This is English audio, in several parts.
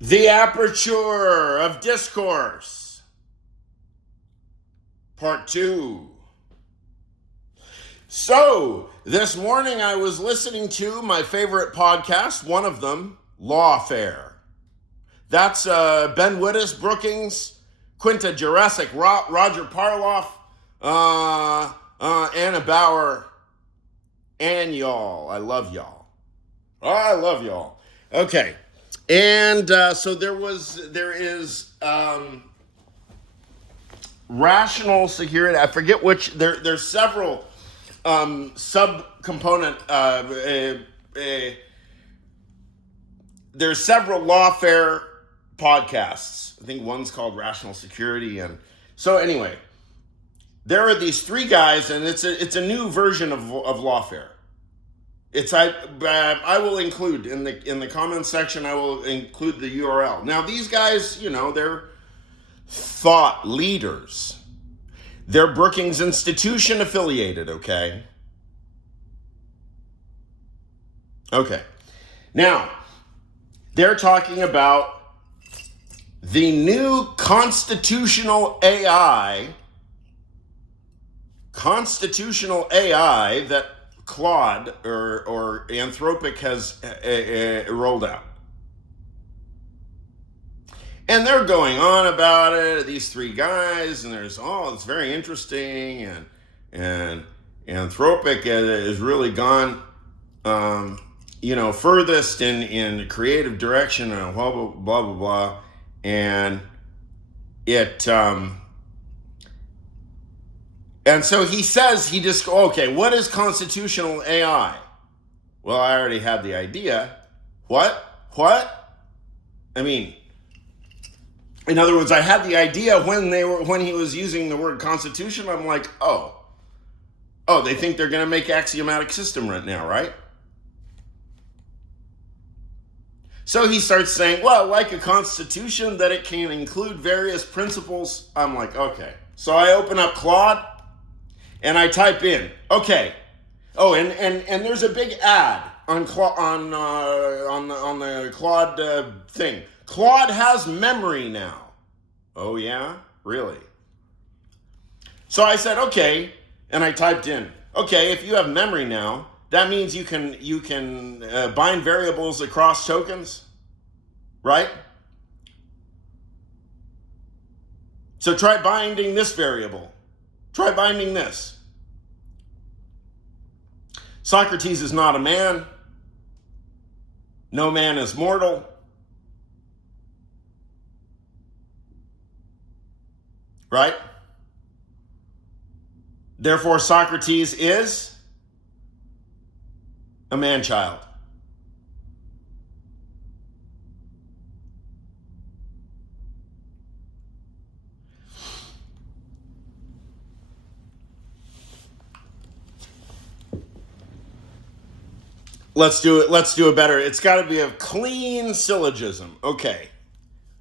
The Aperture of Discourse, Part 2. So, this morning I was listening to my favorite podcast, one of them, Lawfare. That's Ben Wittes, Brookings, Quinta Jurecic, Roger Parloff, Anna Bauer, and y'all. I love y'all. I love y'all. Okay. And so there is rational security. I forget which. There's several subcomponent. There's several lawfare podcasts. I think one's called Rational Security, and so anyway, there are these three guys, and it's a new version of lawfare. I will include in the comments section. I will include the URL. Now these guys, they're thought leaders. They're Brookings Institution affiliated. Okay. Now they're talking about the new constitutional AI that Claude or Anthropic has rolled out. And they're going on about it, these three guys, and it's very interesting, and Anthropic has really gone, furthest in creative direction, and blah, blah, blah, blah, blah, and and so he says, what is constitutional AI? Well, I already had the idea. What? I mean, in other words, I had the idea when he was using the word constitution. I'm like, oh, they think they're going to make axiomatic system right now, right? So he starts saying, well, like a constitution, that it can include various principles. I'm like, okay. So I open up Claude. And I type in, okay. Oh, and there's a big ad on the Claude thing. Claude has memory now. Oh yeah, really? So I said, okay, and I typed in, okay, if you have memory now, that means you can bind variables across tokens, right? So try binding this variable. Try binding this. Socrates is not a man. No man is mortal. Right? Therefore, Socrates is a man-child. Let's do it better. It's got to be a clean syllogism. Okay.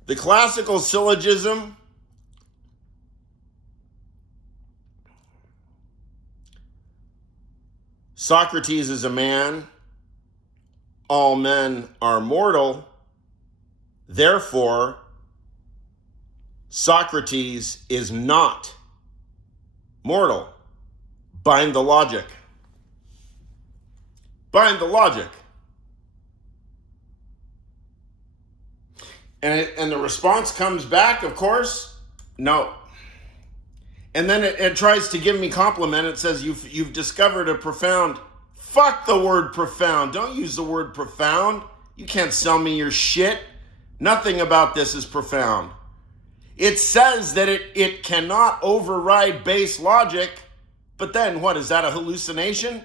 The classical syllogism. Socrates is a man. All men are mortal. Therefore, Socrates is not mortal. Bind the logic. Bind the logic. And the response comes back, of course, no. And then it tries to give me compliment. It says, you've discovered a profound. Fuck the word profound. Don't use the word profound. You can't sell me your shit. Nothing about this is profound. It says that it cannot override base logic, but then what, is that a hallucination?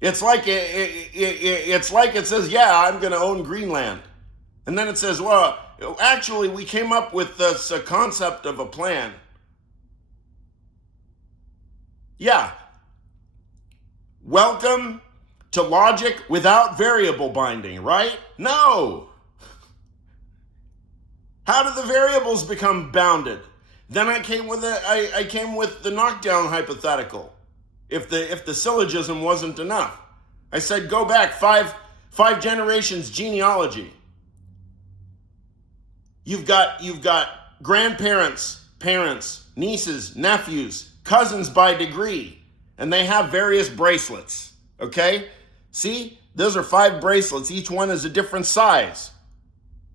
It's like it says, yeah, I'm going to own Greenland. And then it says, well, actually, we came up with this concept of a plan. Yeah. Welcome to logic without variable binding, right? No. How did the variables become bounded? Then I came with the knockdown hypothetical. If the syllogism wasn't enough, I said, go back 5 generations genealogy. You've got grandparents, parents, nieces, nephews, cousins by degree, and they have various bracelets, okay? See, those are 5 bracelets. Each one is a different size.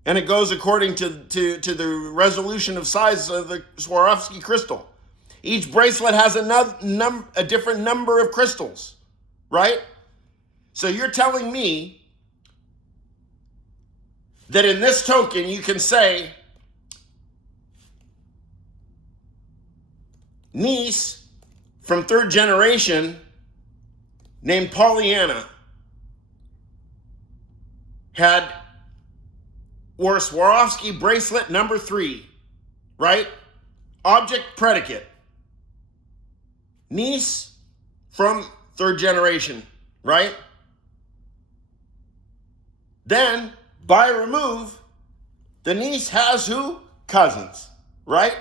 And it goes according to the resolution of size of the Swarovski crystal. Each bracelet has a different number of crystals, right? So you're telling me that in this token you can say niece from 3rd generation named Pollyanna wore Swarovski bracelet number 3, right? Object, predicate. Niece from 3rd generation, right? Then, by remove, the niece has who? Cousins, right?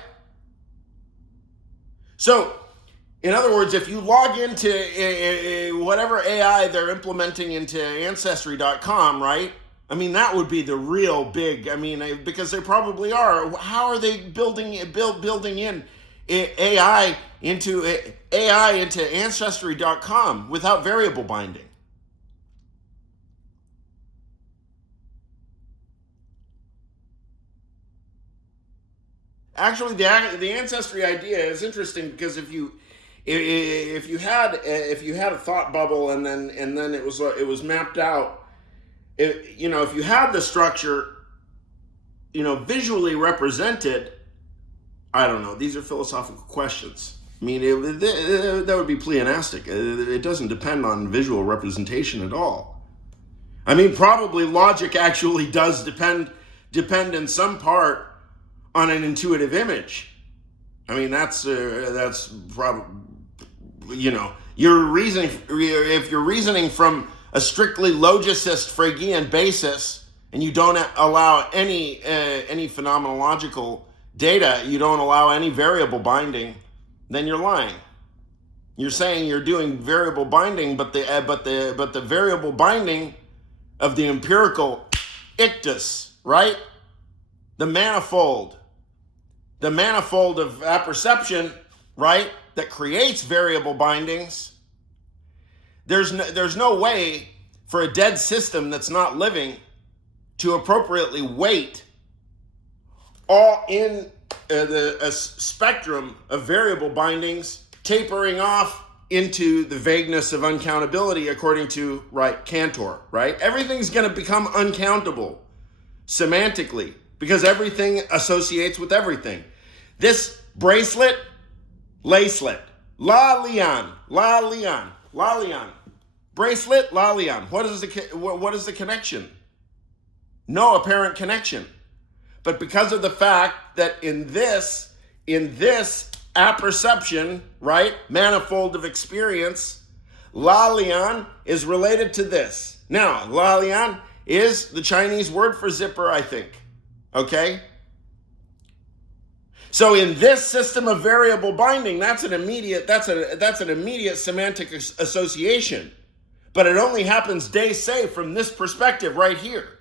So, in other words, if you log into whatever AI they're implementing into Ancestry.com, right? I mean, that would be the real big, because they probably are. How are they building in AI into Ancestry.com without variable binding? Actually, the Ancestry idea is interesting because if you had a thought bubble and then it was mapped out, if you had the structure, visually represented, I don't know. These are philosophical questions. I mean, that would be pleonastic. It doesn't depend on visual representation at all. I mean, probably logic actually does depend in some part on an intuitive image. I mean, that's probably, you're reasoning, if you're reasoning from a strictly logicist Fregean basis and you don't allow any phenomenological data, you don't allow any variable binding, then you're lying. You're saying you're doing variable binding, but the variable binding of the empirical ictus, right? The manifold of apperception, right, that creates variable bindings. There's no way for a dead system that's not living to appropriately weight all in a spectrum of variable bindings, tapering off into the vagueness of uncountability according to, right, Cantor, right? Everything's going to become uncountable semantically because everything associates with everything. This bracelet, lacelet, La Lian. Bracelet, La Lian. What is the connection? No apparent connection. But because of the fact that in this apperception, right, manifold of experience, La Lian is related to this. Now, La Lian is the Chinese word for zipper, I think. Okay? So in this system of variable binding, that's an immediate semantic association. But it only happens day say from this perspective right here.